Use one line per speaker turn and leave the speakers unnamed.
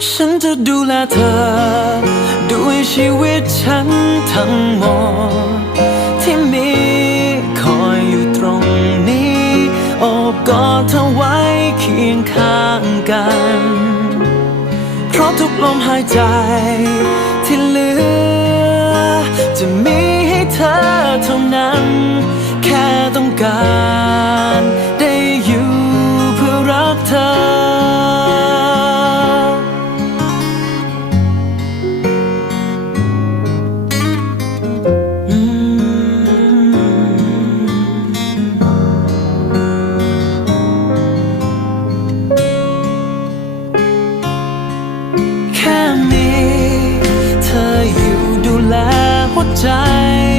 ฉันจะดูแลเธอ ด้วยชีวิตฉันทั้งหมด ที่มีคอยอยู่ตรงนี้โอบกอดเธอไว้เคียงข้างกัน เพราะทุกลมหายใจที่เหลือ จะมีให้เธอเท่านั้น แค่ต้องการ ใจ